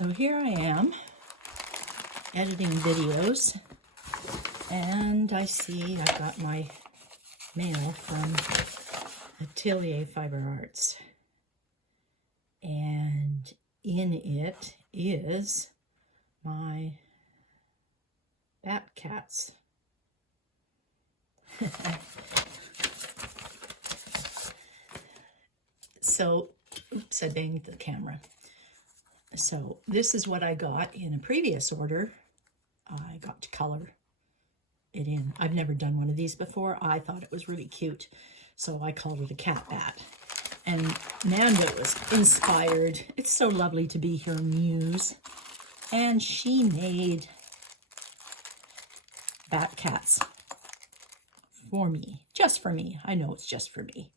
So here I am editing videos, and I see I got my mail from Atelier Fiber Arts, and in it is my bat cats. So, oops, I banged the camera. So this is what I got in a previous order. I got to color it in. I've never done one of these before. I thought it was really cute, so I called it a cat bat. And Nanda was inspired. It's so lovely to be her muse. And she made bat cats for me, just for me. I know it's just for me.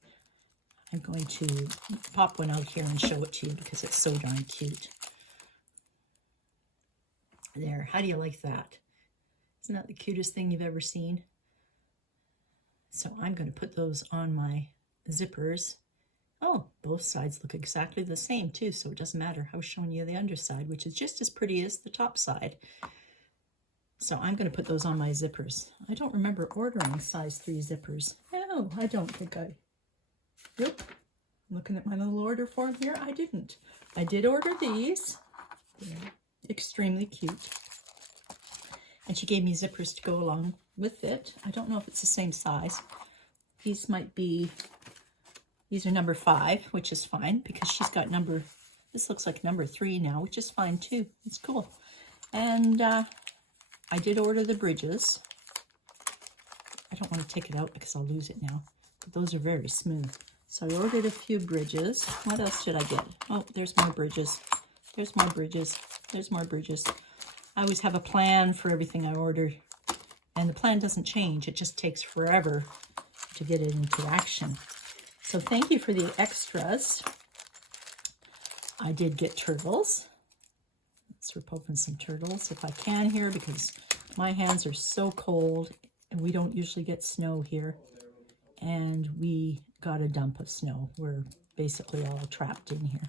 I'm going to pop one out here and show it to you because it's so darn cute. There, how do you like that? Isn't that the cutest thing you've ever seen? So I'm going to put those on my zippers. Oh, both sides look exactly the same too, so it doesn't matter. I was showing you the underside, which is just as pretty as the top side. So I'm going to put those on my zippers. I don't remember ordering size 3 zippers. No, I don't think I... Nope. Looking at my little order form here, I didn't. I did order these. They're extremely cute. And she gave me zippers to go along with it. I don't know if it's the same size. These might be... These are number 5, which is fine because she's got number... This looks like number 3 now, which is fine too. It's cool. And I did order the bridges. I don't want to take it out because I'll lose it now. But those are very smooth. So I ordered a few bridges. What else did I get? Oh, there's more bridges. There's more bridges. There's more bridges. I always have a plan for everything I order. And the plan doesn't change. It just takes forever to get it into action. So thank you for the extras. I did get turtles. Let's rip open some turtles if I can here because my hands are so cold and we don't usually get snow here. And we got a dump of snow. We're basically all trapped in here.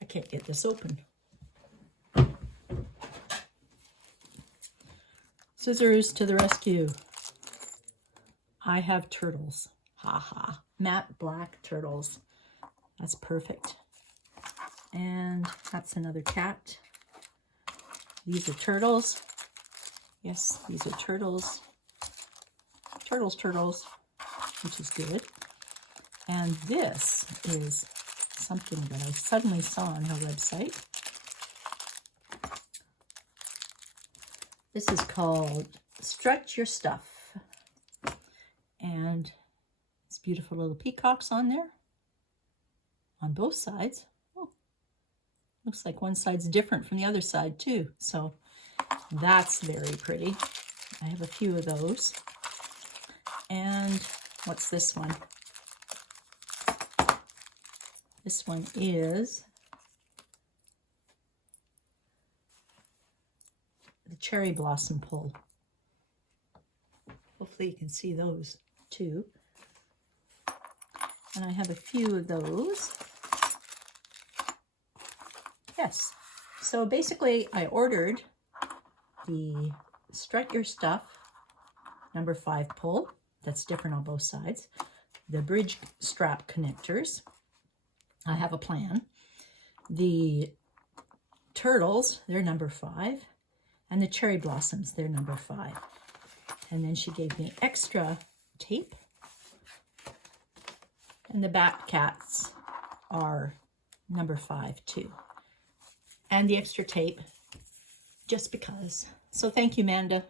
I can't get this open. Scissors to the rescue. I have turtles. Ha ha. Matte black turtles. That's perfect. And that's another cat. These are turtles. Yes, these are turtles. Turtles, which is good. And this is something that I suddenly saw on her website. This is called Stretch Your Stuff. And it's beautiful little peacocks on there. On both sides. Oh, looks like one side's different from the other side too. So that's very pretty. I have a few of those. And what's this one? This one is the cherry blossom pull. Hopefully you can see those too. And I have a few of those. Yes. So basically I ordered the Strut Your Stuff number 5 pull. That's different on both sides. The bridge strap connectors. I have a plan. The turtles, they're number 5. And the cherry blossoms, they're number 5. And then she gave me extra tape. And the bat cats are number 5 too. And the extra tape, just because. So thank you, Manda.